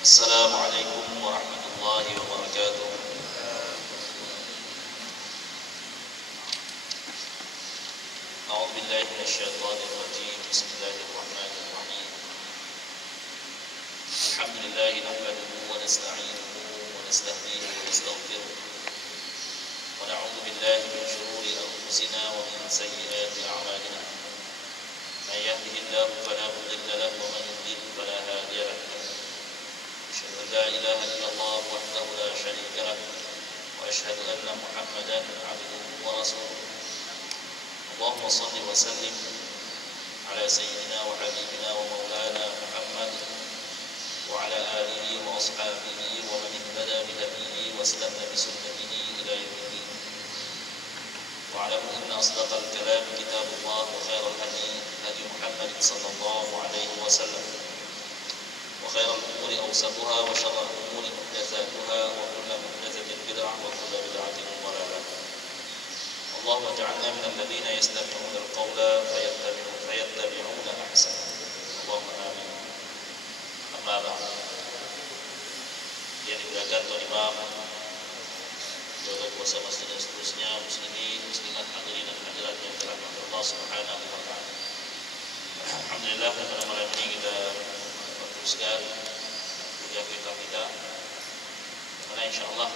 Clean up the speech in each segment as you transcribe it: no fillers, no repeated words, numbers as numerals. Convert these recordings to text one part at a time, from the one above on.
Assalamualaikum warahmatullahi wabarakatuh. A'udzu billahi minasyaitonir rajim. Bismillahirrahmanirrahim. Alhamdulillah nahmaduhu wa nasta'inuhu wa nastahdihi wa nastaghfiruh. Wa na'udzu billahi min shururi anfusina wa min sayyiati a'malina. May yahdihillahu fala mudilla lahu wa man yudlil fala hadiya lahu. أشهد أن لا إله إلا الله وحده لا شريك له وأشهد أن محمدا عبده ورسوله اللهم صل وسلم على سيدنا وحبيبنا ومولانا محمد وعلى آله وأصحابه ومن اهتدى بهديه واستنى بسنته إلى يوم الدين واعلموا أن أصدق الكلام كتاب الله وخير الهدي هدي محمد صلى الله عليه وسلم وخير الأمور أوسطها وشر الأمور محدثاتها وكل محدثة بدعة وكل بدعة ضلالة اللهم اجعلنا من الذين يستمعون القول فيتبعون أحسنه اللهم آمين. أما بعد, yang dimuliakan Tuan Imam, jaga kuasa masjid dan seterusnya, muslimin, muslimat, hadirin dan hadirat yang dirahmati Allah Subhanahu wa taala. Alhamdulillah, pada malam ini kita teruskan kuliah kita karena insyaallah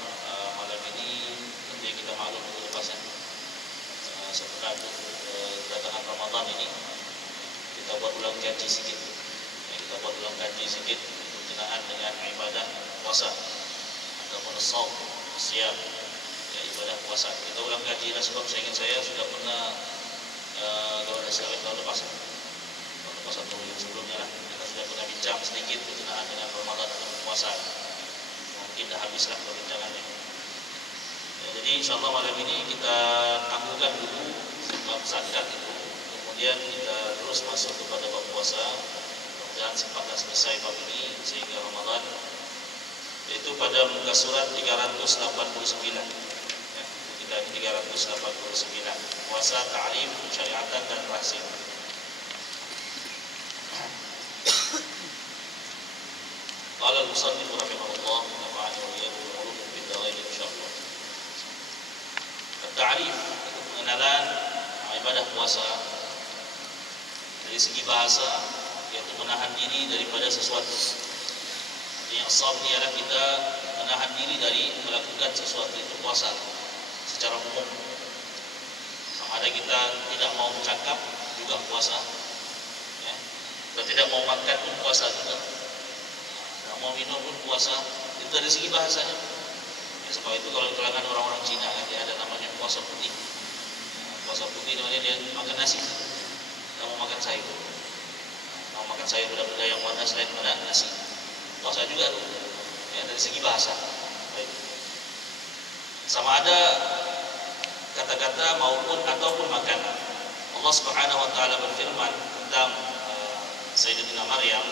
malam ini tentunya kita maklum minggu lepas setelah kedatangan Ramadan ini kita buat ulang kaji sedikit berkenaan dengan ibadah puasa ataupun shaum siam, ibadah puasa. Kita ulang kaji lah sebab saya ingat saya sudah pernah tahun lepas atau sebelumnya lah kita sudah pernah bincang sedikit berkenaan dengan Ramadan atau puasa. Mungkin dah habislah perbincangannya. Jadi insyaallah malam ini kita tangguhkan dulu bab zakat itu, kemudian kita terus masuk kepada bab puasa. Mudah-mudahan sempatlah selesai bab ini sehingga Ramadan, yaitu pada muka surat 389. Kita 389 puasa, ta'rif, syariatan dan rahsia. Qala al-musannif rahimahullah nafa'ani wa iyyakum bi ulumil bid'ah insyaallah. At-ta'rif, pengenalan ibadah puasa dari segi bahasa, yaitu menahan diri daripada sesuatu. Yang sahih ini adalah kita menahan diri dari melakukan sesuatu, itu puasa secara umum. Sama ada kita tidak mau bercakap juga puasa, ya. Kita tidak mau makan pun puasa juga. Mau minum pun puasa, itu dari segi bahasanya. Ya, sebab itu kalau di kalangan orang-orang Cina kan dia ada namanya puasa putih. Puasa putih namanya dia makan nasi, tidak mau makan sayur. Mau makan sayur benda-benda yang warna selain pada nasi, puasa juga tuh. Ya, dari segi bahasa. Baik. Sama ada kata-kata maupun ataupun makanan. Allah Subhanahu wa taala berfirman tentang Sayyidatina Maryam,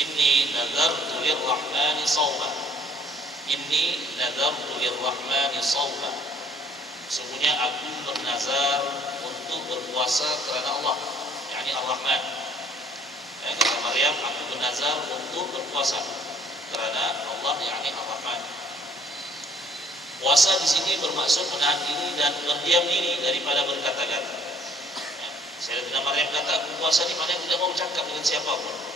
Inni nadartu lirrahmani sawma. Inni nadartu lirrahmani sawma. Sungguhnya aku bernazar untuk berpuasa kerana Allah, yakni Ar-Rahman. Ya, kata Maryam, aku bernazar untuk berpuasa kerana Allah, yakni Ar-Rahman. Puasa di sini bermaksud menahan diri dan berdiam diri daripada berkata-kata. Ya, Sayyidatina Maryam kata, aku puasa ni maknanya tidak mau bercakap dengan siapapun.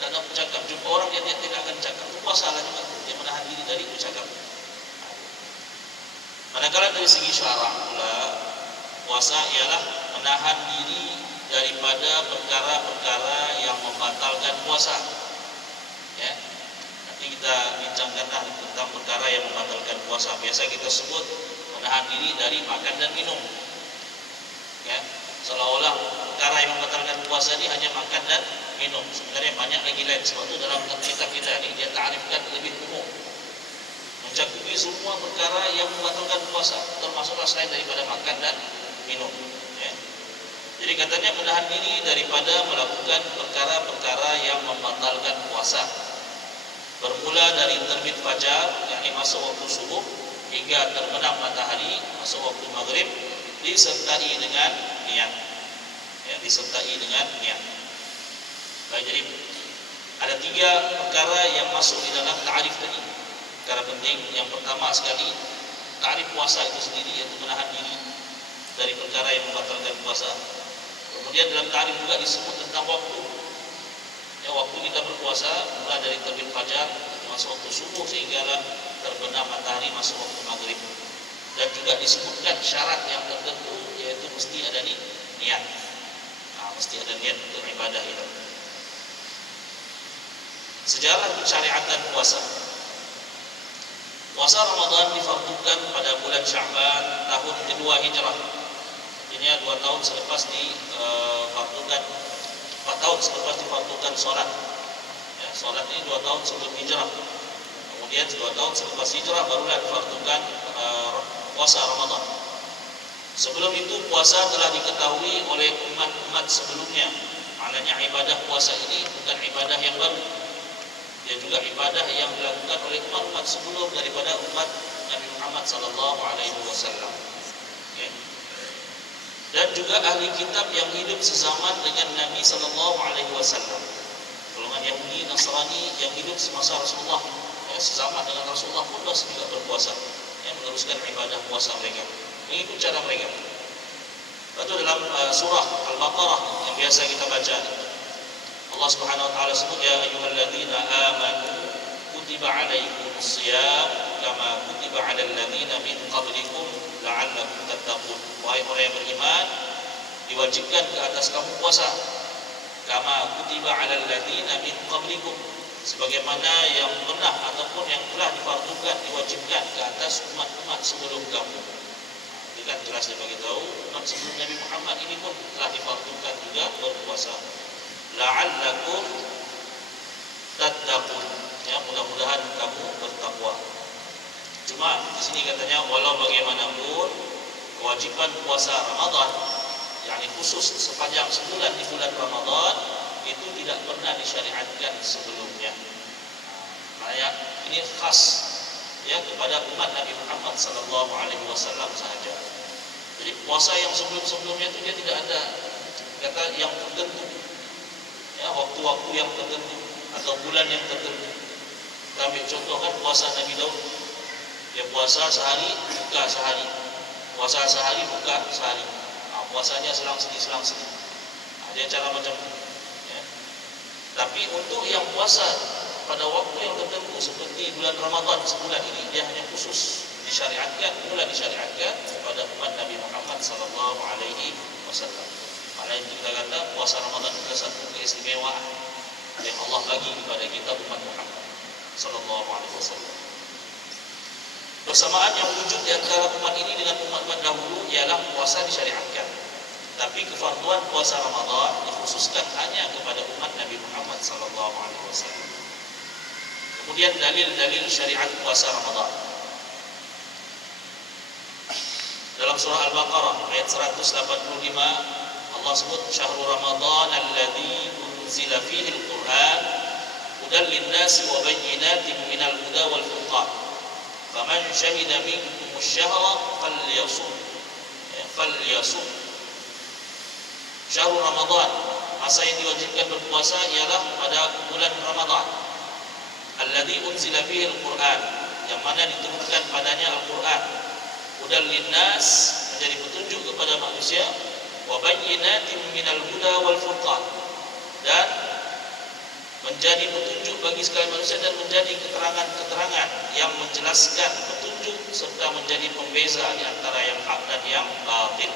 Tak nak bercakap, jumpa orang yang dia tidak akan cakap, itu puasalah juga, dia menahan diri dari bercakap. Manakala dari segi syarak pula, puasa ialah menahan diri daripada perkara-perkara yang membatalkan puasa. Ya, nanti kita bincangkanlah tentang perkara yang membatalkan puasa. Biasa kita sebut menahan diri dari makan dan minum. Ya, seolah-olah perkara yang membatalkan puasa ini hanya makan dan minum. Sebenarnya banyak lagi lain. Sebab itu dalam kitab kita ini dia ta'rifkan lebih umum, mencakupi semua perkara yang membatalkan puasa, termasuklah selain daripada makan dan minum. Ya. Jadi katanya menahan diri daripada melakukan perkara-perkara yang membatalkan puasa, bermula dari terbit fajar, yakni masuk waktu subuh, hingga terbenam matahari masuk waktu maghrib, disertai dengan niat. Ya, disertai dengan niat. Baik, jadi Ada 3 perkara yang masuk di dalam ta'rif tadi. Perkara penting yang pertama sekali, ta'rif puasa itu sendiri, yaitu menahan diri dari perkara yang membatalkan puasa. Kemudian dalam ta'rif juga disebut tentang waktu. Ya, waktu kita berpuasa mulai dari terbit fajar masuk waktu subuh sehinggalah terbenam matahari masuk waktu maghrib. Dan juga disebutkan syarat yang tertentu, yaitu mesti ada niat. Mesti ada niat untuk ibadah itu. Sejarah pensyariatan puasa. Puasa Ramadan difardukan pada bulan Sya'ban tahun kedua Hijrah. Artinya 2 tahun selepas difardukan, 4 tahun selepas difardukan solat. Ya, solat ini 2 tahun sebelum Hijrah. Kemudian 2 tahun selepas Hijrah barulah difardukan puasa Ramadan. Sebelum itu puasa telah diketahui oleh umat-umat sebelumnya. Maknanya ibadah puasa ini bukan ibadah yang baru. Dia juga ibadah yang dilakukan oleh umat-umat sebelum daripada umat Nabi Muhammad sallallahu alaihi wasallam. Okay. Dan juga ahli kitab yang hidup sezaman dengan Nabi sallallahu alaihi wasallam. Golongan Yahudi, Nasrani yang hidup semasa Rasulullah, sezaman dengan Rasulullah pun juga berpuasa, meneruskan ibadah puasa mereka. Mengikut cara mereka. Itu dalam surah Al-Baqarah yang biasa kita baca. Allah Subhanahu wa taala sebut, ya ayyuhalladzina amanu kutiba alaikumus shiyam kama kutiba alal ladzina min qablikum la'allakum tattaqun. Wahai orang yang beriman, diwajibkan ke atas kamu puasa kama kutiba alal ladzina min qablikum, sebagaimana yang pernah ataupun yang telah difardukan, diwajibkan ke atas umat-umat sebelum kamu. Ini kan jelas dia bagi tahu umat sebelum Nabi Muhammad ini pun telah difardukan juga berpuasa. La'allakum tattaqun. Ya, mudah-mudahan kamu bertakwa. Cuma di sini katanya walau bagaimanapun kewajiban puasa Ramadan, yakni khusus sepanjang sebulan di bulan Ramadan itu tidak pernah disyariatkan sebelumnya. Maknanya ini khas ya kepada umat Nabi Muhammad sallallahu alaihi wasallam sahaja. Jadi puasa yang sebelum-sebelumnya itu dia tidak ada kata yang tertentu. Ya, waktu-waktu yang tertentu atau bulan yang tertentu. Kita ambil contoh kan puasa Nabi Daud. Dia puasa sehari, buka sehari. Puasa sehari, buka sehari. Puasanya selang-sedi. Dia cara macam itu. Ya. Tapi untuk yang puasa pada waktu yang tertentu seperti bulan Ramadan sebulan ini, dia hanya khusus mula disyariatkan kepada umat Nabi Muhammad sallallahu alaihi wasallam. Karena itu kita kata puasa Ramadan itu satu keistimewaan yang Allah bagi kepada kita umat Muhammad sallallahu alaihi wasallam. Persamaan yang wujud di antara umat ini dengan umat-umat dahulu ialah puasa disyariatkan. Tapi kefarduan puasa Ramadan dikhususkan hanya kepada umat Nabi Muhammad sallallahu alaihi wasallam. Kemudian dalil-dalil syariat puasa Ramadan. Dalam surah Al-Baqarah ayat 185 Allah sebut syahrul Ramadan alladzi unzila fihi al-Qur'an hudan lin-nasi wa bayyinatin minal huda wal furqan. Faman syahida minkum asy-syahra falyasum. Syahrul Ramadan, masa yang diwajibkan berpuasa ialah pada bulan Ramadan. Alladzi unzila fihi al-Qur'an, yang mana diturunkan padanya Al-Qur'an. Hudan lin-nas, menjadi petunjuk kepada manusia, wa bayyinatin minal huda wal furqan, dan menjadi petunjuk bagi sekalian manusia dan menjadi keterangan-keterangan yang menjelaskan petunjuk serta menjadi pembeza di antara yang hak dan yang batil.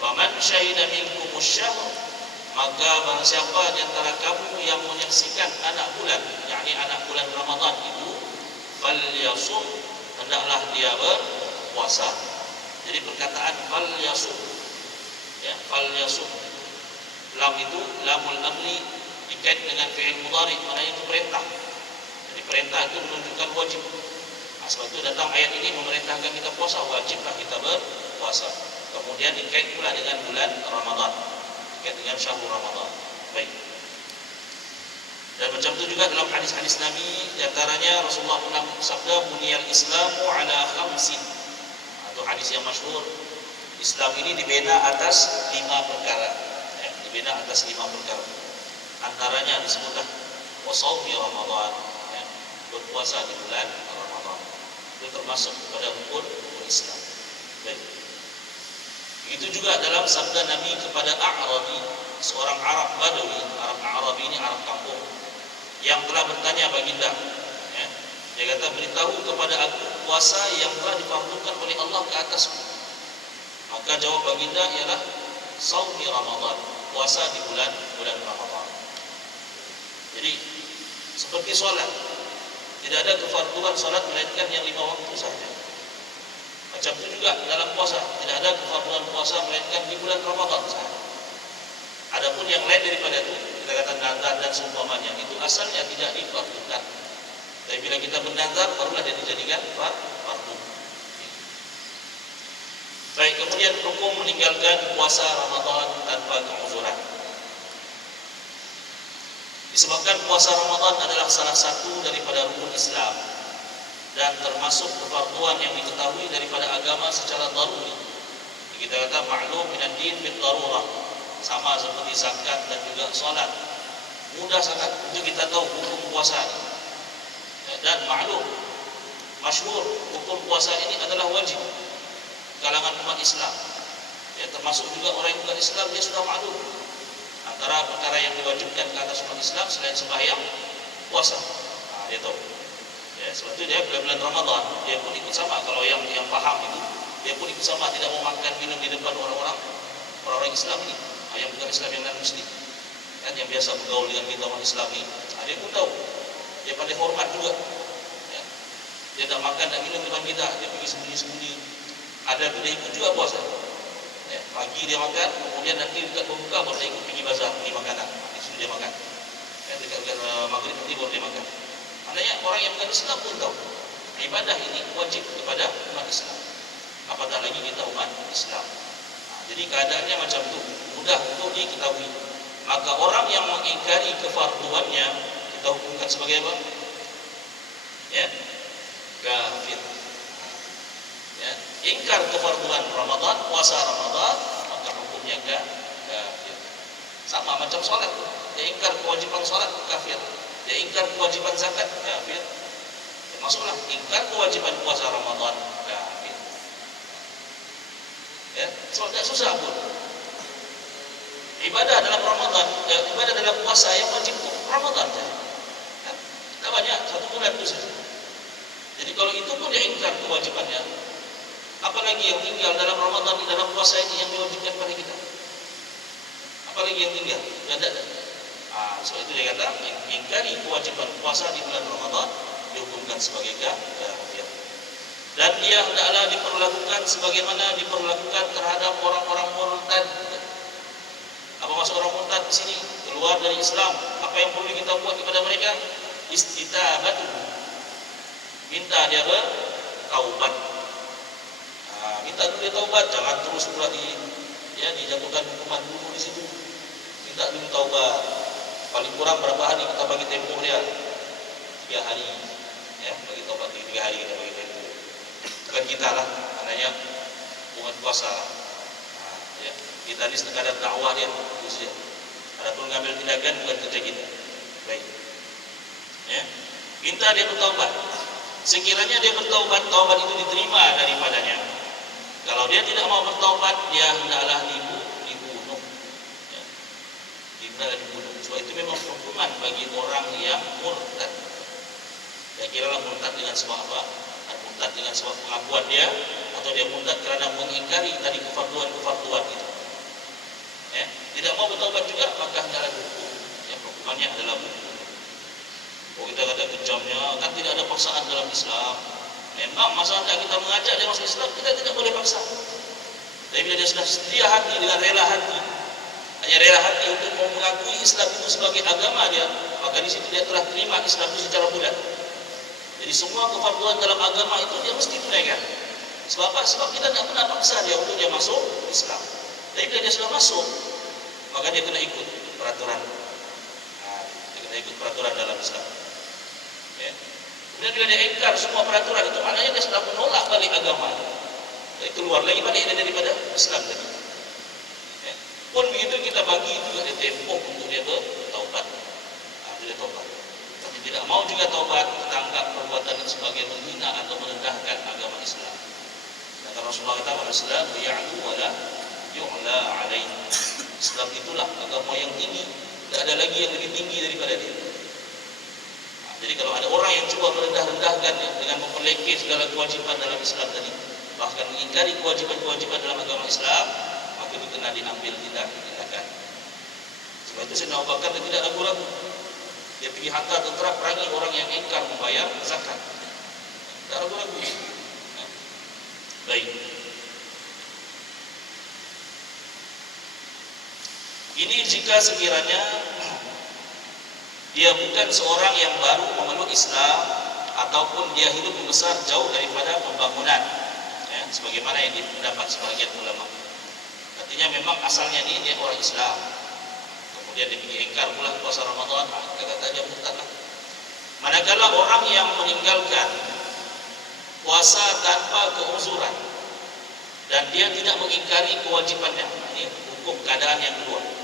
Faman syahida minkumus syahr, maka barang siapa di antara kamu yang menyaksikan anak bulan, yakni anak bulan Ramadan itu, falyasum, hendaklah dia berpuasa. Jadi perkataan falyasum, ya, falyasum, lam itu lamul amri dikait dengan fi'il mudhari, maknanya itu perintah. Jadi perintah itu menunjukkan wajib. Sebab itu datang ayat ini memerintahkan kita puasa, wajiblah kita berpuasa. Kemudian dikait pula dengan bulan Ramadan, dikait dengan syahrul Ramadan. Baik. Dan macam itu juga dalam hadis-hadis Nabi, di antaranya Rasulullah pernah bersabda, buniyal Islamu ala khamsin. Atau hadis yang masyhur, Islam ini dibina atas 5 perkara. Dibina atas 5 perkara. Antaranya disebutlah wa shaumi Ramadan, ya, berpuasa di bulan Ramadan. Itu termasuk pada rukun Islam. Baik. Begitu juga dalam sabda Nabi kepada A'rabi, seorang Arab Badawi. Arabi ini Arab kampung, yang telah bertanya baginda, ya, dia kata, beritahu kepada aku puasa yang telah difardukan oleh Allah ke atasku. Maka jawab baginda ialah shaumi Ramadan, puasa di bulan Ramadan. Jadi seperti solat, tidak ada kefarduan solat melainkan yang 5 waktu saja. Macam itu juga dalam puasa, tidak ada kefarduan puasa melainkan di bulan Ramadan saja. Adapun yang lain daripada itu, kita kata nazar dan seumpamanya, itu asalnya tidak difardukan. Tapi bila kita bernazar, barulah dia dijadikan fardu. Baik, kemudian hukum meninggalkan puasa Ramadan tanpa keuzuran. Disebabkan puasa Ramadan adalah salah satu daripada rukun Islam dan termasuk kefarduan yang diketahui daripada agama secara daruri. Kita kata ma'lum minad din bil darurah, sama seperti zakat dan juga salat. Mudah sangat untuk kita tahu hukum puasa ini. Dan ma'lum, masyhur, hukum puasa ini adalah wajib kalangan umat Islam. Ya, termasuk juga orang yang bukan Islam, dia sudah ma'lum. Antara perkara yang diwajibkan ke atas umat Islam selain sembahyang, puasa. Nah, dia tahu. Ya, sebab itu dia bulan Ramadan, dia pun ikut sama. Kalau yang paham itu, dia pun ikut sama, tidak mau makan minum di depan orang-orang Islam ini, yang bukan Islam, yang non Muslim. Kan yang biasa bergaul dengan kita orang Islam ini, dia pun tahu. Dia pandai hormat juga. Ya. Dia tak makan dan minum depan kita, dia pergi sembunyi-sembunyi. Ada dia ikut juga puasa. Ya, pagi dia makan, kemudian nanti dekat berbuka baru dia ikut pergi bazar, beli makanan. Di situ dia makan. Ya, dekat maghrib nanti baru dia makan. Maknanya orang yang bukan Islam pun tahu ibadah ini wajib kepada umat Islam. Apatah lagi kita umat Islam. Nah, jadi keadaannya macam itu, mudah untuk diketahui. Maka orang yang mengingkari kefarduannya kita hukumkan sebagai apa? Ya, kafir. Ya, ingkar kefarduan Ramadan, puasa Ramadan, maka hukumnya kafir. Sama macam solat, dia ingkar kewajiban solat, kafir. Dia ingkar kewajiban zakat, kafir. Ya, masuklah ingkar kewajiban puasa Ramadan, kafir. Ya, soalnya susah pun. Ibadah dalam Ramadan, ibadah dalam puasa yang wajib itu Ramadan saja. Ya, tidak banyak, 1 bulan itu saja. Jadi kalau itu pun dia ingkar kewajibannya, apalagi yang tinggal dalam Ramadan, di dalam puasa ini yang diwajibkan pada kita. Apalagi yang tinggal, tidak ada. Sebab itu dia kata, ingkari kewajiban puasa di bulan Ramadan dihukumkan sebagai kafir. Dan dia hendaklah diperlakukan sebagaimana diperlakukan terhadap orang-orang murtad. Apa maksud orang murtad di sini? Keluar dari Islam. Apa yang perlu kita buat kepada mereka? Istitabatu. Minta dia bertaubat. Minta dulu dia taubat, jangan terus pula dijatuhkan hukuman dulu di situ. Minta dulu taubat. Paling kurang berapa hari kita bagi tempoh dia? 3 hari. Ya, bagi taubat 3 hari kita bagi tempoh. Bukan kita lah, maknanya umat puasa. Ya, kita ni sekadar dakwah dia, itu saja. Adapun mengambil tindakan bukan kerja kita. Baik. Ya, minta dia bertaubat. Sekiranya dia bertaubat, taubat itu diterima daripadanya. Kalau dia tidak mau bertaubat, dia hendaklah dibunuh. Ya. Hendaklah dibunuh. Sebab itu memang hukuman bagi orang yang murtad. Ya, kiralah murtad dengan sebab apa? Murtad dengan sebab pengakuan dia, atau dia murtad kerana mengingkari tadi kefarduan itu. Ya. Tidak mau bertaubat juga, maka hendaklah dihukum. Ya, hukumannya adalah bunuh. Oh, kita kata kejamnya, kan tidak ada paksaan dalam Islam. Memang masalah kita mengajak dia masuk Islam, kita tidak boleh paksa. Tapi bila dia sudah setia hati dengan rela hati, hanya rela hati untuk mengakui Islam itu sebagai agama dia, maka di situ dia telah terima Islam itu secara bulat. Jadi semua kefarduan dalam agama itu dia mesti tunaikan. Sebab apa? Sebab kita tidak pernah paksa dia untuk dia masuk Islam. Tapi bila dia sudah masuk, maka dia kena ikut peraturan. Dia kena ikut peraturan dalam Islam. Ya. Kemudian bila dia ingkar semua peraturan itu, maknanya dia sudah menolak balik agama. Jadi keluar lagi balik daripada Islam tadi. Ya. Pun begitu kita bagi juga dia tempoh untuk dia bertaubat. Dia taubat. mau juga taubat, kita anggap perbuatan itu sebagai menghina atau merendahkan agama Islam. Kata Rasulullah kata, Islam ya'lu wa la yu'la alaihi. Islam itulah agama yang tinggi, tidak ada lagi yang lebih tinggi daripada dia. Jadi kalau ada orang yang coba merendah-rendahkan dengan memperlekeh segala kewajiban dalam Islam tadi, bahkan mengingkari kewajiban-kewajiban dalam agama Islam, maka itu kena diambil tindakan. Sebab itu Sayyidina Abu Bakar tidak ragu-ragu. Dia pergi hantar tentera perangi orang yang ingkar membayar zakat. Tak ragu-ragu. Baik. Ini jika sekiranya dia bukan seorang yang baru memeluk Islam ataupun dia hidup membesar jauh daripada pembangunan, ya, sebagaimana yang dipendapat sebagian ulama. Artinya memang asalnya dia orang Islam, kemudian dia pergi ingkar pula puasa Ramadan, kata dia murtad lah. Manakala orang yang meninggalkan puasa tanpa keuzuran dan dia tidak mengingkari kewajibannya, ini hukum keadaan yang kedua.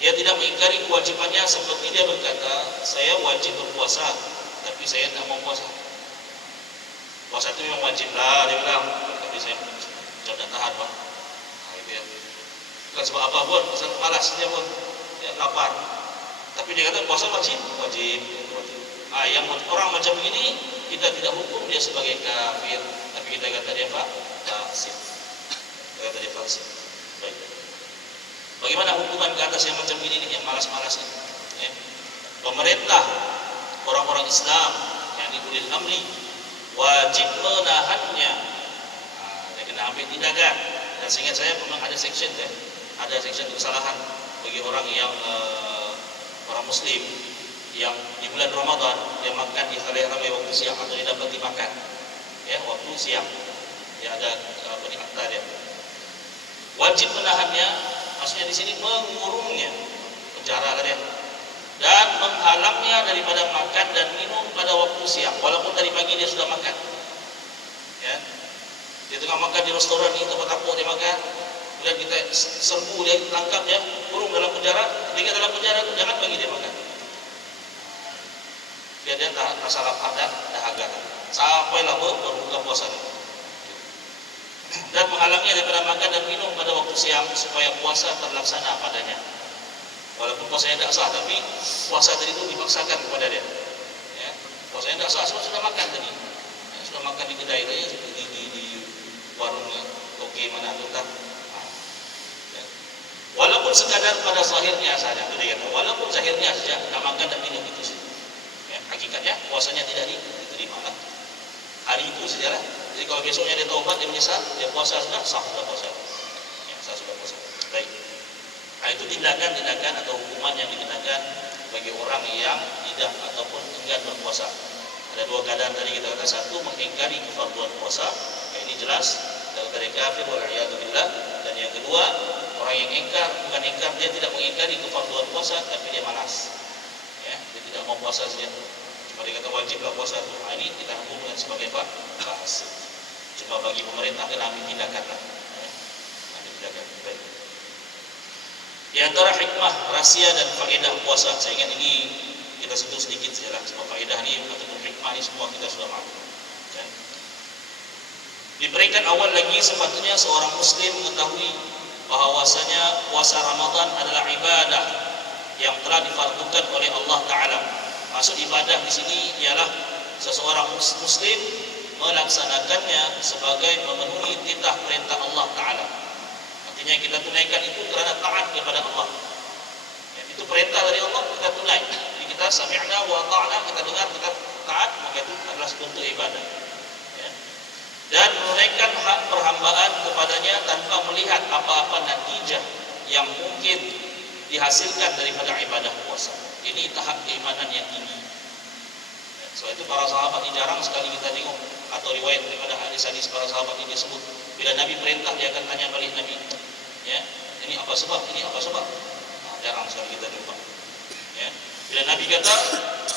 Dia tidak mengingkari kewajibannya seperti dia berkata, saya wajib berpuasa, tapi saya tak mau puasa. Puasa itu memang wajib lah, dia bilang, tapi saya tak tahan bang. Itu ya. Bukan sebab apa pun, pasal malas dia pun, dia lapar. Tapi dia kata puasa wajib. Yang orang macam ini kita tidak hukum dia sebagai kafir, tapi kita kata dia fasik. Kita kata dia fasik. Baik. Bagaimana hukuman ke atas yang macam ini nih, yang malas-malas ini? Ya. Pemerintah, orang-orang Islam yang ulil amri wajib menahannya. Dia kena ambil tindakan. Dan seingat saya memang ada section ada section kesalahan bagi orang yang orang Muslim yang di bulan Ramadan dia makan di hari ramai waktu siang atau dia dapat dimakan, ya waktu siang. Dia ada akta dia. Wajib menahannya. Maksudnya di sini mengurungnya, penjara kan ya, dan menghalangnya daripada makan dan minum pada waktu siang, walaupun tadi pagi dia sudah makan. Ya, dia tengah makan di restoran ini, tempat-tempat dia makan, kemudian kita serbu dia, tangkap dia, kurung dalam penjara. Ketika dalam penjara itu jangan bagi dia makan. Biar dia tak rasa lapar dan dahaga, sampailah berbuka puasa. Dan menghalangnya daripada makan dan minum pada waktu siang supaya puasa terlaksana padanya. Walaupun puasanya tidak sah, tapi puasa tadi itu dipaksakan kepada dia. Ya, puasanya tidak sah sebab sudah makan tadi. Ya, sudah makan di kedai di warung toke mana tu tak. Ya. Walaupun sekadar pada zahirnya saja, itu dia kata. Walaupun zahirnya saja, tak makan dan minum itu saja. Ya, hakikatnya puasanya tidak diterima. Hari itu sajalah. Jadi kalau besoknya dia taubat, dia menyesal, dia puasa sudah sah sudah puasa. Ya, sah sudah puasa. Baik. Itu tindakan-tindakan atau hukuman yang dikenakan bagi orang yang tidak ataupun enggan berpuasa. Ada dua keadaan tadi kita kata, satu mengingkari kefarduan puasa, ini jelas dari kafir wal iyadu billah, dan yang kedua orang yang bukan ingkar, dia tidak mengingkari kefarduan puasa tapi dia malas. Ya, dia tidak mau puasa saja. Cuma dia kata wajiblah puasa itu. Ini kita hukumkan sebagai fasik. Cuma bagi pemerintah kena ambil tindakan lah. Ambil tindakan. Baik. Di antara hikmah, rahsia dan faedah puasa, saya ingat ini kita sentuh sedikit sajalah. Sebab faedah ini ataupun hikmah ini semua kita sudah maklum. Kan? Di peringkat awal lagi sepatutnya seorang Muslim mengetahui bahawasanya puasa Ramadan adalah ibadah yang telah difardukan oleh Allah Taala. Maksud ibadah di sini ialah seseorang Muslim melaksanakannya sebagai memenuhi titah perintah Allah Ta'ala. Artinya kita tunaikan itu kerana taat kepada Allah. Ya, itu perintah dari Allah, kita tunai. Jadi kita sami'na wa ta'na, kita dengar, kita taat, maka itu adalah bentuk ibadah. Ya. Dan menunaikan hak perhambaan kepadanya tanpa melihat apa-apa natijah yang mungkin dihasilkan daripada ibadah puasa. Ini tahap keimanan yang tinggi. Sebab itu para sahabat ini jarang sekali kita tengok atau riwayat daripada hadis-hadis para sahabat ini disebut bila Nabi perintah dia akan tanya balik Nabi, ya ini apa sebab, ini apa sebab. Jarang sekali kita jumpa. Ya, bila Nabi kata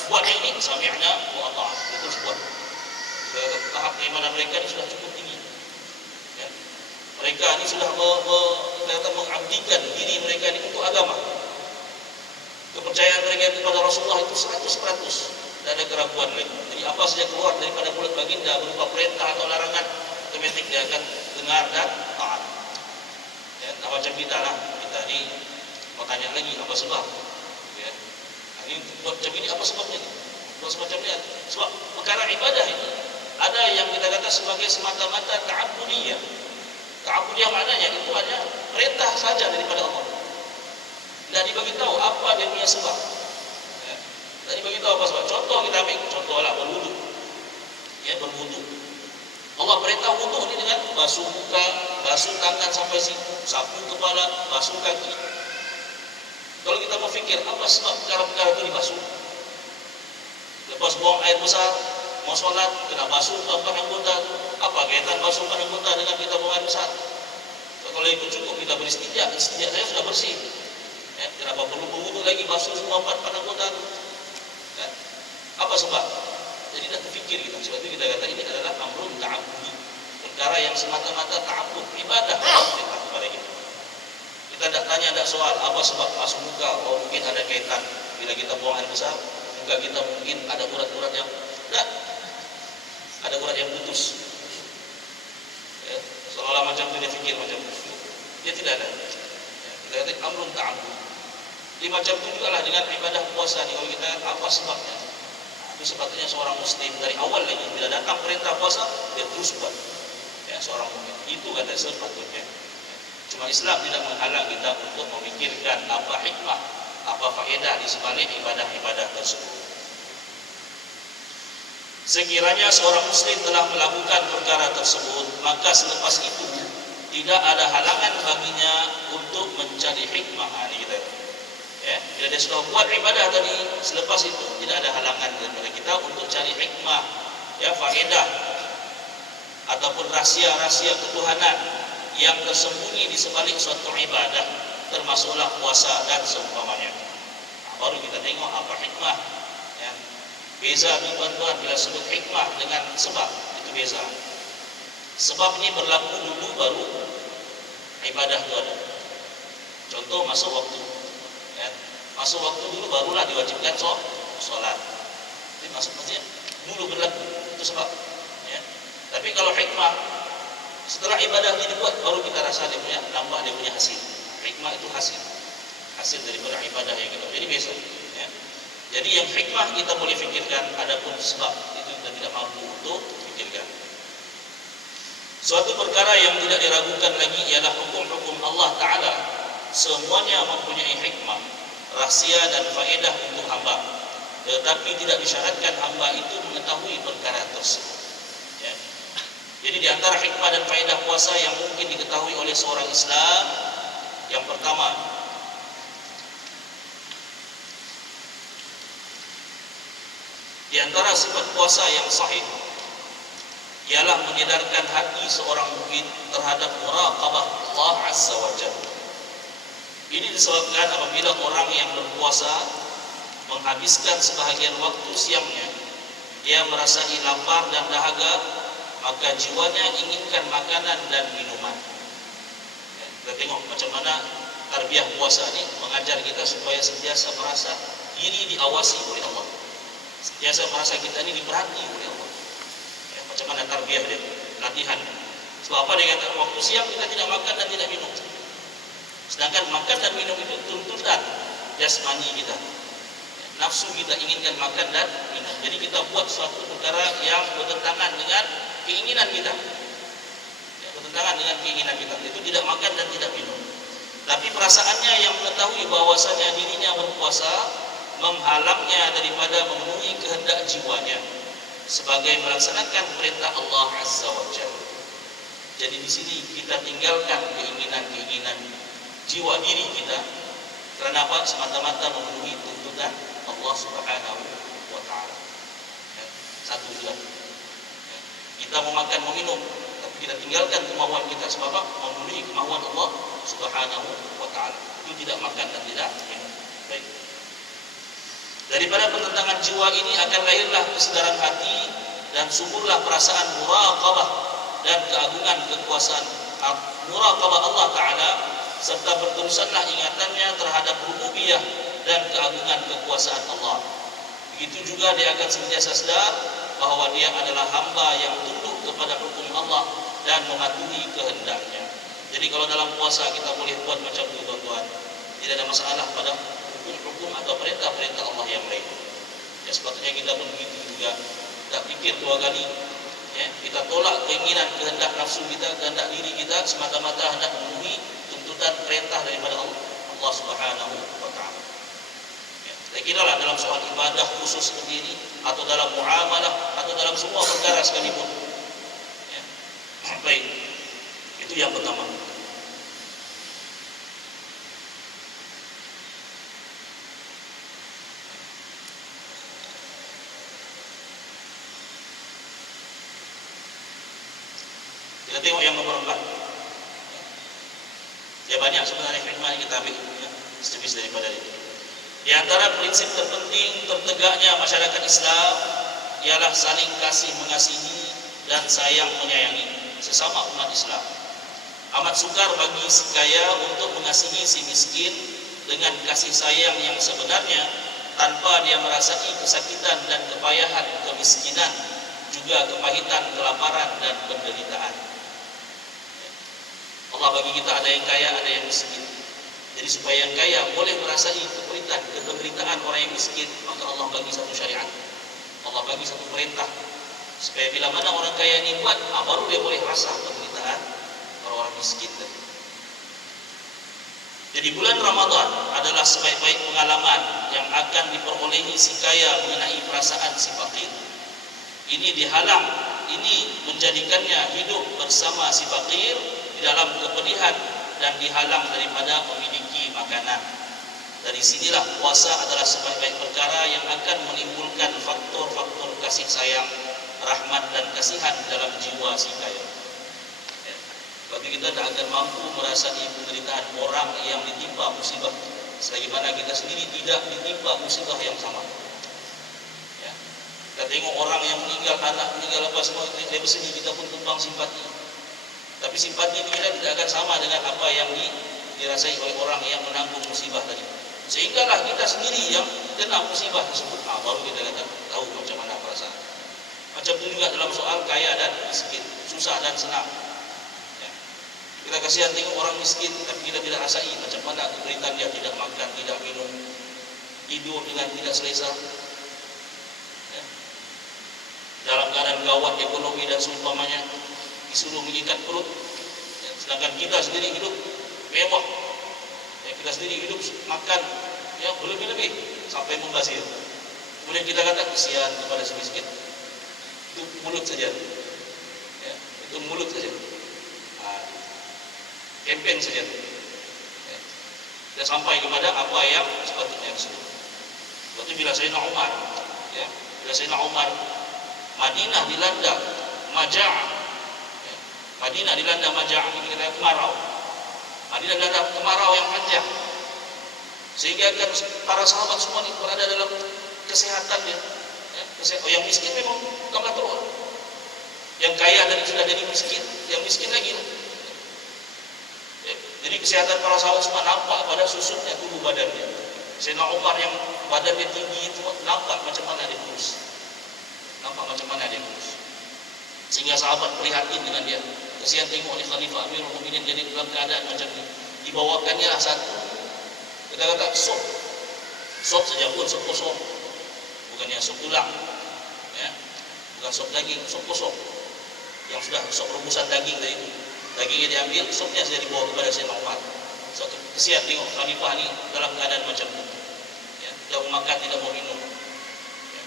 buat ini, sami'na wa ata'na, itu buat. Tahap keimanan mereka ini sudah cukup tinggi. Ya. Mereka ini sudah mengabdikan diri mereka ini untuk agama. Kepercayaan mereka kepada Rasulullah itu 100%. tidak ada keraguan lagi. Jadi apa saja keluar daripada mulut baginda berupa perintah atau larangan, otomatis dia akan dengar dan taat. Ya, nah macam kita lah, kita ni mau tanya lagi apa sebab? Ya, nah, ini buat macam ini apa sebabnya? Buat semacam ni, sebab perkara ibadah ini ada yang kita kata sebagai semata-mata ta'abudiyah. Ta'abudiyah maknanya itu hanya perintah saja daripada Allah. Tidak dibagi tahu apa dia punya sebab. Ya, tidak dibagi tahu apa sebab. Contoh kita ambil, contohlah berwudu. Ya, berwudu. Allah perintah wudu ini dengan basuh muka, basuh tangan sampai siku, sapu kepala, basuh kaki. Kalau kita mau fikir apa sebab perkara-perkara itu dibasuh? Lepas buang air besar, mau sholat, kena basuh empat anggota. Apa kaitan basuh empat anggota dengan kita buang air besar? Kalau itu cukup kita beristinja, istinja saya sudah bersih. Ya, kenapa perlu berwudu lagi basuh semua empat anggota? Ya, apa sebab? Jadi tidak terfikir kita. Sebab itu kita kata ini adalah amrun ta'abudi, perkara yang semata-mata ta'abud, ibadah perintah kepada kita. Kita tidak tanya, tidak soal apa sebab basuh muka. Oh mungkin ada kaitan bila kita buang air besar, muka kita mungkin ada urat-urat yang tidak, ada urat yang putus. Ya, seolah macam itu dia fikir macam itu. Dia tidak ada. Ya, kita kata amrun ta'abud. Jadi macam itu juga lah dengan ibadah puasa ni. Kalau kita apa sebabnya? Itu sepatutnya seorang muslim dari awal lagi bila datang perintah puasa dia terus buat. Ya, seorang mukmin itu kata sepatutnya. Cuma Islam tidak menghalang kita untuk memikirkan apa hikmah, apa faedah di sebalik ibadah-ibadah tersebut. Sekiranya seorang muslim telah melakukan perkara tersebut, maka selepas itu tidak ada halangan baginya untuk mencari hikmah. Ini kita. Ya, bila dia sudah buat ibadah tadi, selepas itu tidak ada halangan daripada kita untuk cari hikmah, ya, faedah ataupun rahsia-rahsia ketuhanan yang tersembunyi di sebalik suatu ibadah, termasuklah puasa dan seumpamanya. Nah, baru kita tengok apa hikmah. Ya. Beza tuan-tuan bila sebut hikmah dengan sebab, itu beza. Sebab ini berlaku dulu baru ibadah itu ada. Contoh masuk waktu. Ya, masuk waktu dulu barulah diwajibkan solat. Jadi masuk masjid dulu berlaku, itu sebab. Ya. Tapi kalau hikmah setelah ibadah ini dibuat baru kita rasa dia punya, nampak dia punya hasil. Hikmah itu hasil daripada ibadah yang kita. Jadi biasa. Ya. Jadi yang hikmah kita boleh fikirkan, adapun sebab itu kita tidak mampu untuk fikirkan. Suatu perkara yang tidak diragukan lagi ialah hukum-hukum Allah Ta'ala. Semuanya mempunyai hikmah, rahsia dan faedah untuk hamba. Tetapi tidak disyaratkan hamba itu mengetahui perkara tersebut. Ya. Jadi di antara hikmah dan faedah puasa yang mungkin diketahui oleh seorang Islam, yang pertama, di antara sifat puasa yang sahih ialah menyedarkan hati seorang mukmin terhadap muraqabah Allah Azza wa Jalla. Ini disebabkan apabila orang yang berpuasa menghabiskan sebahagian waktu siangnya, dia merasai lapar dan dahaga, maka jiwanya inginkan makanan dan minuman. Ya, kita tengok macam mana tarbiyah puasa ini mengajar kita supaya sentiasa merasa diri diawasi oleh Allah, sentiasa merasa kita ini diperhati oleh Allah. Ya, macam mana tarbiyah dia, latihan. Sebab apa dia kata waktu siang kita tidak makan dan tidak minum. Sedangkan makan dan minum itu tuntutan jasmani kita. Nafsu kita inginkan makan dan minum. Jadi kita buat suatu perkara yang bertentangan dengan keinginan kita. Ya, bertentangan dengan keinginan kita. Itu tidak makan dan tidak minum. Tapi perasaannya yang mengetahui bahwasanya dirinya berpuasa menghalangnya daripada memenuhi kehendak jiwanya sebagai melaksanakan perintah Allah Azza wa Jalla. Jadi di sini kita tinggalkan keinginan-keinginan jiwa diri kita, kerana apa? Semata-mata memenuhi tuntutan Allah Subhanahu wa Ta'ala. Ya, satu sudah. Ya, kita mau makan, mau minum, tapi kita tinggalkan kemauan kita sebab apa? Memenuhi kemauan Allah Subhanahu wa Ta'ala. Itu tidak makan dan tidak minum. Baik. Daripada pertentangan jiwa ini akan lahirlah kesedaran hati dan suburlah perasaan muraqabah dan keagungan kekuasaan muraqabah Allah Ta'ala, serta berterusanlah ingatannya terhadap rububiyah dan keagungan kekuasaan Allah. itu juga dia akan senantiasa sadar bahwa dia adalah hamba yang tunduk kepada hukum Allah dan mematuhi kehendaknya. Jadi kalau dalam puasa kita boleh buat macam itu tuan-tuan, tidak ada masalah pada hukum-hukum atau perintah-perintah Allah yang lain. Ya, sepatutnya kita pun begitu juga, tak fikir dua kali. Ya, kita tolak keinginan, kehendak nafsu kita, kehendak diri kita semata-mata hendak memenuhi tuntutan perintah daripada Allah Subhanahu wa taala. Ya, saya kiralah dalam soal ibadah khusus seperti ini, atau dalam muamalah, atau dalam semua perkara sekalipun. Ya. Baik, itu yang pertama. Kita tengok yang nomor 4. Ya, banyak sebenarnya hikmah yang kita ambil, ya, setipis daripada ini. Di antara prinsip terpenting tertegaknya masyarakat Islam ialah saling kasih mengasihi dan sayang menyayangi sesama umat Islam. Amat sukar bagi si kaya untuk mengasihi si miskin dengan kasih sayang yang sebenarnya tanpa dia merasai kesakitan dan kepayahan kemiskinan, juga kepahitan kelaparan dan penderitaan. Allah bagi kita ada yang kaya, ada yang miskin. Jadi supaya yang kaya boleh merasai kepahitan, penderitaan orang yang miskin, maka Allah bagi satu syariat, Allah bagi satu perintah, supaya bila mana orang kaya ini buat, baru dia boleh rasa penderitaan orang-orang miskin tadi. Jadi bulan Ramadan adalah sebaik-baik pengalaman yang akan diperolehi si kaya mengenai perasaan si fakir. Ini menjadikannya hidup bersama si fakir dalam kepedihan dan dihalang daripada memiliki makanan. Dari sinilah puasa adalah sebaik-baik perkara yang akan menimbulkan faktor-faktor kasih sayang, rahmat dan kasihan dalam jiwa si kaya. Ya. Bagi kita tidak akan mampu merasai penderitaan orang yang ditimpa musibah sebagaimana kita sendiri tidak ditimpa musibah yang sama. Ya. Kita tengok orang yang meninggal, anak meninggal apa semua, kita bersedih, kita pun tumpang simpati. Tapi simpati kita tidak akan sama dengan apa yang dirasai oleh orang yang menanggung musibah tadi. Sehinggalah kita sendiri yang kena musibah tersebut, baru kita akan tahu macam mana perasaan. Macam itu juga dalam soal kaya dan miskin, susah dan senang. Ya. Kita kasihan tengok orang miskin, tapi kita tidak rasai macam mana penderitaan dia, tidak makan, tidak minum, tidur dengan tidak selesa. Ya. Dalam keadaan gawat ekonomi dan seumpamanya, disuruh mengikat perut, ya, sedangkan kita sendiri hidup mewah, ya, kita sendiri hidup makan yang berlebih-lebih sampai membazir. Kemudian kita kata kesian kepada si miskin, itu mulut saja, ya, itu mulut saja, campaign saja, ya. Tidak sampai kepada apa yang sepatutnya disebut. Berarti bila Sayyidina Umar, Madinah dilanda majaa. Madinah dilanda majaa, ini kita kemarau. Madinah dilanda kemarau yang panjang, sehingga kan para sahabat semua ini berada dalam kesehatan dia. Ya, yang miskin memang kalah terus. Yang kaya dari sudah jadi miskin, yang miskin lagi. Ya, jadi kesehatan para sahabat semua nampak pada susutnya tubuh badannya. Sayyidina Umar yang badannya tinggi itu nampak macam mana dia kurus. Sehingga sahabat prihatin dengan dia. Kesian tengok ni Khalifah Amirul Mukminin jadi dalam keadaan macam ni. Dibawakannya lah satu, kita kata sop saja pun, sop kosong, bukannya sop tulang, ya, bukan sop daging, sop kosong yang sudah sop rebusan daging dari itu. Dagingnya diambil, sopnya saja dibawa kepada Sayyidina Umar. Suatu kesian tengok Khalifah ni dalam keadaan macam itu, ya, tidak mau makan, tidak mau minum, ya.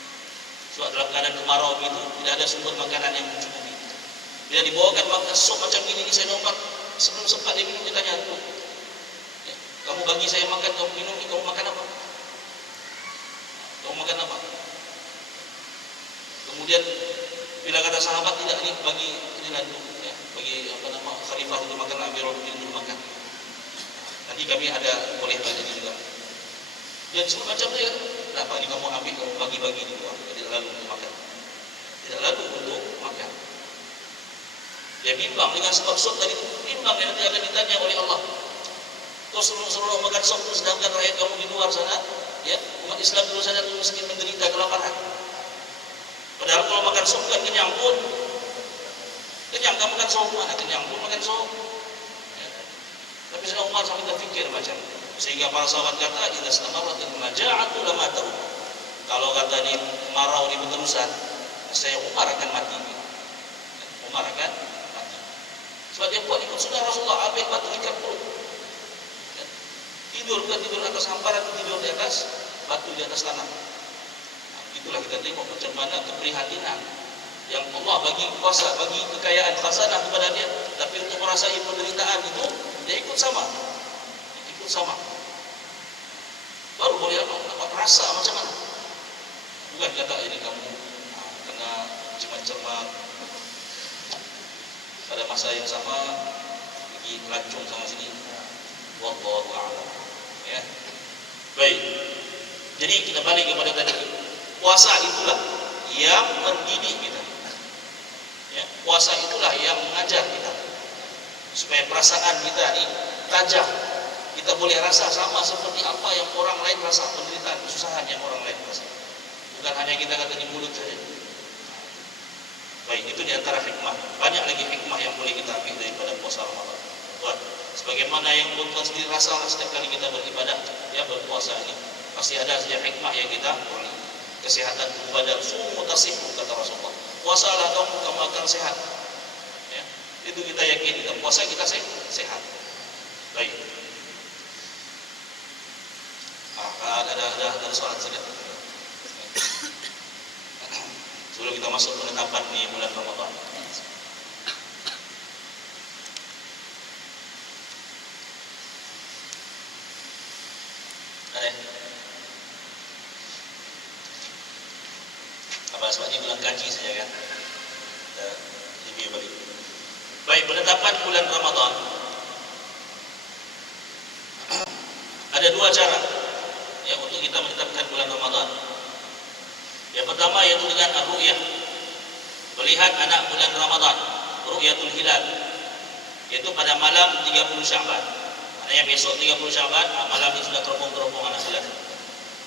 Sebab dalam keadaan kemarau begitu tidak ada sumber makanan yang mencukupi. Bila dibawakan makan sop macam ini Sayyidina Umar, sebelum sempat dia minum, dia tanya, ya, kamu bagi saya makan, kamu minum, kamu makan apa? Kemudian bila kata sahabat, tidak, ini bagi ini lalu, ya, bagi Khalifah itu makan, Amirul Mukminin dulu makan. Nanti kami ada boleh bagi juga. Dia semua macam dia, kenapa ini kamu ambil, kamu bagi-bagi di luar, tidak lalu untuk makan. Dia bimbang dengan sebab sop tadi, bimbang dia nanti akan ditanya oleh Allah. Kau seluruh makan sop sedangkan rakyat kamu di luar sana, ya, umat Islam di luar sana itu miskin menderita kelaparan. sup kan kenyang pun. Kenyang kamu makan sup, mana kenyang pun makan sup. Ya. Tapi Sayyidina Umar sampai terfikir macam, sehingga para sahabat kata, "Idza istamarat al-maja'atu lama taru." Kalau kata ni marau ni berterusan, saya Umar akan mati. Umar akan mati. Sebab dia buat ikut sunnah Rasulullah, ambil batu ikat perut. Ya. Tidur atas hamparan, tidur di atas batu di atas tanah. Nah, itulah kita tengok macam mana keprihatinan yang Allah bagi kuasa, bagi kekayaan khazanah kepada dia, tapi untuk merasai penderitaan itu dia ikut sama. Baru boleh dapat rasa macam mana. Bukan kata ini kamu kena macam-macam pada masa yang sama pergi lancung sama sini. Wallahu a'lam. Ya. Baik. Jadi kita balik kepada tadi. Puasa itulah yang mendidik kita. Ya, puasa itulah yang mengajar kita supaya perasaan kita ini tajam. Kita boleh rasa sama seperti apa yang orang lain rasa, penderitaan, kesusahan yang orang lain rasa. Bukan hanya kita kata di mulut saja. Baik, itu di antara hikmah. Banyak lagi hikmah yang boleh kita ambil daripada puasa Ramadan. Tuan, sebagaimana yang tuan sendiri rasalah setiap kali kita beribadah, ya berpuasa ini pasti ada saja hikmah yang kita peroleh. Kesehatan ibadah, sumu tasihu kata Rasulullah. Puasalah kamu akan sehat. Ya, itu kita yakin. Kita puasa kita sehat. Baik. Ada soalan sedikit. Sebelum kita masuk penetapan di bulan Ramadan. Ada? Apa sebabnya bulan kaji saja kan? Review balik. Baik, penetapan bulan Ramadan. Ada dua cara ya untuk kita menetapkan bulan Ramadan. Yang pertama yaitu dengan ar-ru'yah, melihat anak bulan Ramadan, ru'yatul hilal, yaitu pada malam 30 Sya'ban. Maknanya besok 30 Sya'ban, malam ini sudah teropong-teropong anak bulan.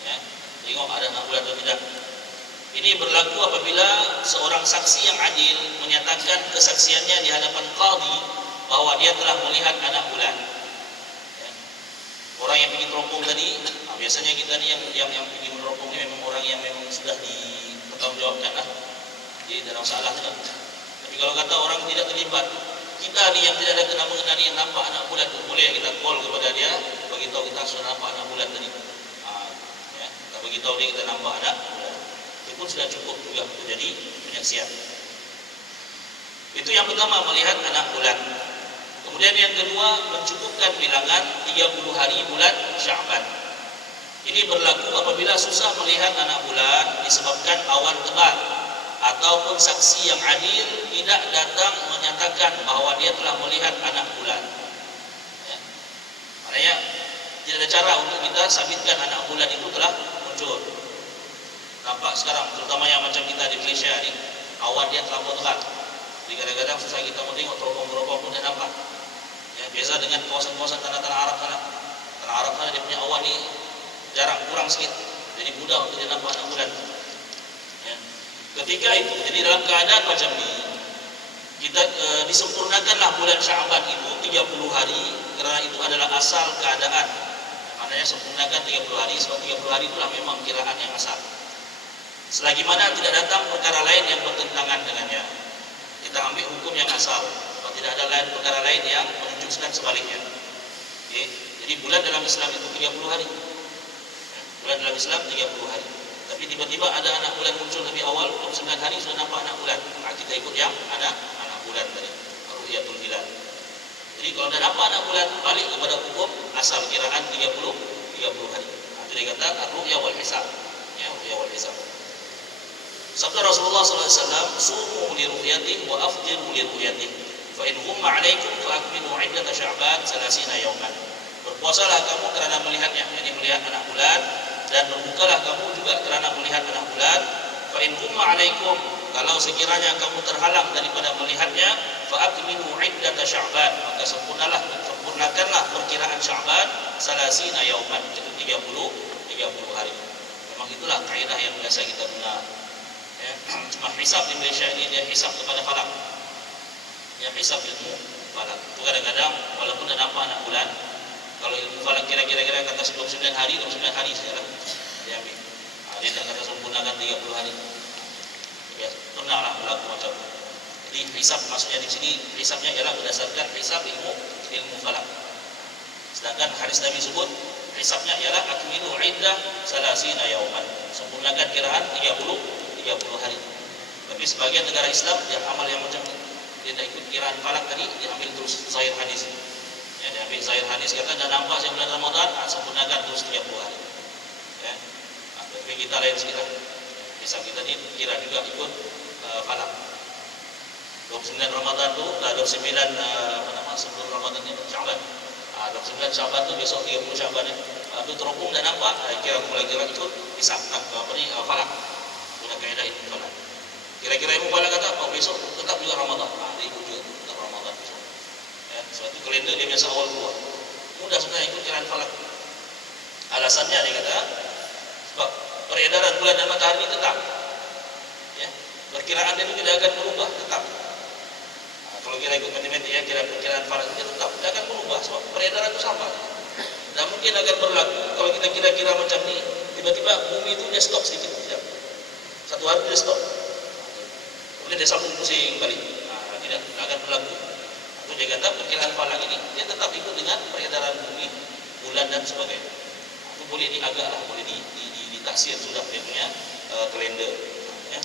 Ya, tengok ada anak bulan atau tidak. Ini berlaku apabila seorang saksi yang adil menyatakan kesaksiannya di hadapan qadhi bahwa dia telah melihat anak bulan. Ya. Orang yang pergi teropong tadi, biasanya kita ni yang pergi meneropong ni memang orang yang memang sudah dipertanggungjawabkan lah. Jadi tidak ada masalah juga. Tapi kalau kata orang tidak terlibat, kita ni yang tidak ada kena mengenali yang nampak anak bulan tu, boleh kita call kepada dia, bagi tahu kita sudah nampak anak bulan tadi. Ya, kita bagi tahu dia kita nampak anak bulan. Itu pun sudah cukup juga untuk jadi penyaksian. Itu yang pertama, melihat anak bulan. Kemudian yang kedua, mencukupkan bilangan 30 hari bulan Sya'ban. Ini berlaku apabila susah melihat anak bulan disebabkan awan tebal ataupun saksi yang adil tidak datang menyatakan bahawa dia telah melihat anak bulan. Ya. Maknanya tidak ada cara untuk kita sabitkan anak bulan itu telah muncul. Nampak sekarang, terutama yang macam kita di Malaysia ni, awan dia terlalu tebal. Jadi kadang-kadang susah kita mau tengok teropong-teropong pun tidak nampak. Ya, biasa dengan kawasan-kawasan tanah-tanah Arab sana. Tanah Arab sana dia punya awan ni jarang, kurang sikit. Jadi mudah untuk dia nampak anak bulan. Ya. Ketika itu, jadi dalam keadaan macam ni, kita disempurnakanlah bulan Sya'ban itu 30 hari, kerana itu adalah asal keadaan. Maknanya sempurnakan 30 hari, sebab 30 hari itulah memang kiraan yang asal. Selagi mana tidak datang perkara lain yang bertentangan dengannya, kita ambil hukum yang asal. Sebab tidak ada lain perkara lain yang menunjukkan sebaliknya. Okay. Jadi bulan dalam Islam itu 30 hari. Bulan dalam Islam 30 hari. Tapi tiba-tiba ada anak bulan muncul lebih awal, 29 hari sudah nampak anak bulan. Kita ikut yang anak bulan tadi, ru'yatul hilal. Jadi kalau dah nampak anak bulan, balik kepada hukum asal kiraan 30 hari. Itu dia kata ar-ru'ya wal hisab. Ya, ru'ya wal hisab. Sabda Rasulullah SAW, sumu li ru'yatihi wa afdiru li ru'yatihi. Fa in humma 'alaikum fa akmilu 'iddata Sya'ban 30 yawman. Berpuasalah kamu kerana melihatnya, yakni melihat anak bulan, dan berbukalah kamu juga kerana melihat anak bulan. Fa in humma 'alaikum, kalau sekiranya kamu terhalang daripada melihatnya, fa akmilu 'iddata Sya'ban, maka sempurnakanlah perkiraan Sya'ban 30 yawman, itu 30 hari. Memang itulah kaidah yang biasa kita guna. Ya, cuma hisab di Malaysia ini dia hisab kepada falak. Yang hisab ilmu falak. Itu kadang-kadang walaupun dah nampak anak bulan, kalau ilmu falak kira-kira kata 29 hari saja lah dia ambil. Dia tak kata sempurnakan 30 hari. Ya, pernah lah berlaku macam itu. Jadi hisab maksudnya di sini hisabnya ialah berdasarkan hisab ilmu falak. Sedangkan hadis Nabi sebut hisabnya ialah akmilu iddah salasina yauman. Sempurnakan kiraan 30 hari. Tapi sebagian negara Islam dia amal yang macam ni. Dia tak ikut kiraan falak tadi, dia ambil terus zahir hadis. Ya, dia ambil zahir hadis kata dah nampak saya bulan Ramadan, sempurnakan terus 30 hari. Ya. Tapi kita lain sikit. Hisab kita ni kira juga ikut falak. 29 Ramadan tu, 29 sebelum Ramadan ni Syaban. 29 Syaban tu besok 30 Syaban ni. Tu terhubung dah nampak, kira kira ikut hisab falak. Guna kaedah ilmu falak. Kira-kira ilmu falak kata besok tetap juga Ramadan. Dia ikut juga tetap Ramadan besok. Ya, sebab itu kalender dia biasa awal keluar. Mudah sebenarnya ikut kiraan falak. Alasannya dia kata sebab peredaran bulan dan matahari ini tetap. Ya, perkiraan dia itu tidak akan berubah, tetap. Kalau kita ikut matematik ya, kiraan falak itu tetap tidak akan berubah sebab peredaran itu sama. Dan mungkin akan berlaku kalau kita kira-kira macam ni, tiba-tiba bumi itu dia stop sedikit, tidak. Satu hari dia stop. Kemudian dia sambung pusing balik. Tidak akan berlaku. Itu dia kata perkiraan falak ini dia tetap ikut dengan peredaran bumi, bulan dan sebagainya. Itu boleh diagak lah, boleh ditaksir sudah dia punya kalender. Ya.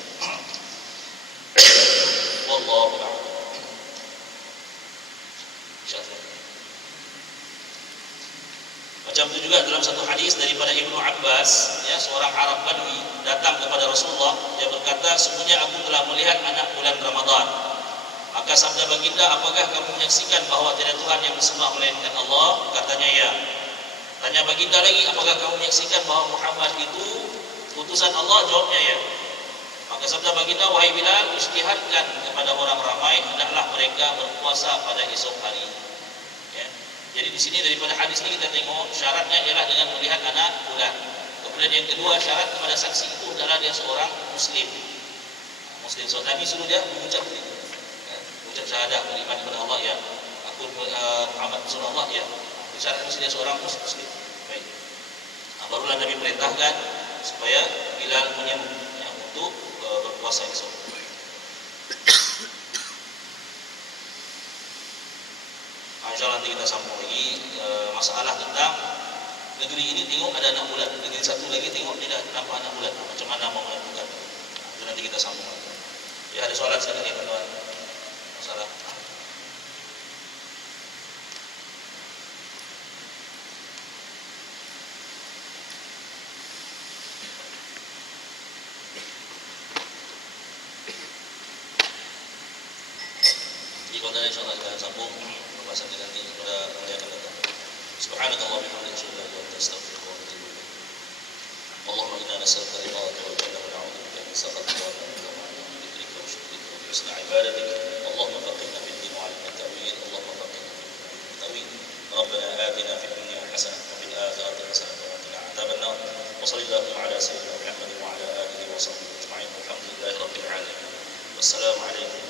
Wallahu a'lam. Insyaallah. Macam itu juga dalam satu hadis daripada Ibnu Abbas, ya, seorang Arab Badui datang kepada Rasulullah. Dia berkata, sesungguhnya aku telah melihat anak bulan Ramadan. Maka sabda baginda, apakah kamu menyaksikan bahawa tiada Tuhan yang disembah melainkan Allah? Katanya ya. Tanya baginda lagi, apakah kamu menyaksikan bahawa Muhammad itu utusan Allah? Jawabnya ya. Maka sabda baginda, wahai Bilal, ijtihadkan kepada orang ramai, hendaklah mereka berpuasa pada esok hari. Ya. Jadi di sini daripada hadis ini kita tengok syaratnya ialah dengan melihat anak bulan. Kemudian yang kedua, syarat kepada saksi itu adalah dia seorang Muslim. Muslim. So Nabi suruh dia mengucap ini, ya, mengucap syahadah beriman kepada Allah ya. Aku Muhammad Rasulullah ya. Syarat mesti dia seorang Muslim. Baik. Barulah Nabi perintahkan supaya Bilal menyambut ya, untuk berpuasa esok. InsyaAllah nanti kita sambung lagi masalah tentang negeri ini. Tengok ada anak bulan, negeri satu lagi tengok tidak nampak anak bulan. Macam mana mau menentukan? Itu nanti kita sambung lagi. Ya, ada soalan sedikit ya teman-teman. Masalah. Di konten insyaAllah kita sambung pembahasan nanti pada hari akan datang. Subhanallah bihamdihi asyhadu an la ilaha illa anta astaghfiruka wa atubu ilaik. Allahumma inna nas'aluka ridhaka wal jannata wa na'udzu bika min sakhatika wa na'immika wa dhikrika wa shukrika wa husni ibadatik. Allahumma faqihna fid din wa 'allimna at-ta'wil. Allahumma faqihna fid ta'wil. Rabbana atina fid dunya hasanah wa fil akhirati hasanah wa qina 'adzaban nar. Wa sallallahu ala sayyidina Muhammad wa ala alihi wa sahbihi ajma'in. Walhamdulillahi rabbil alamin. Wassalamu alaikum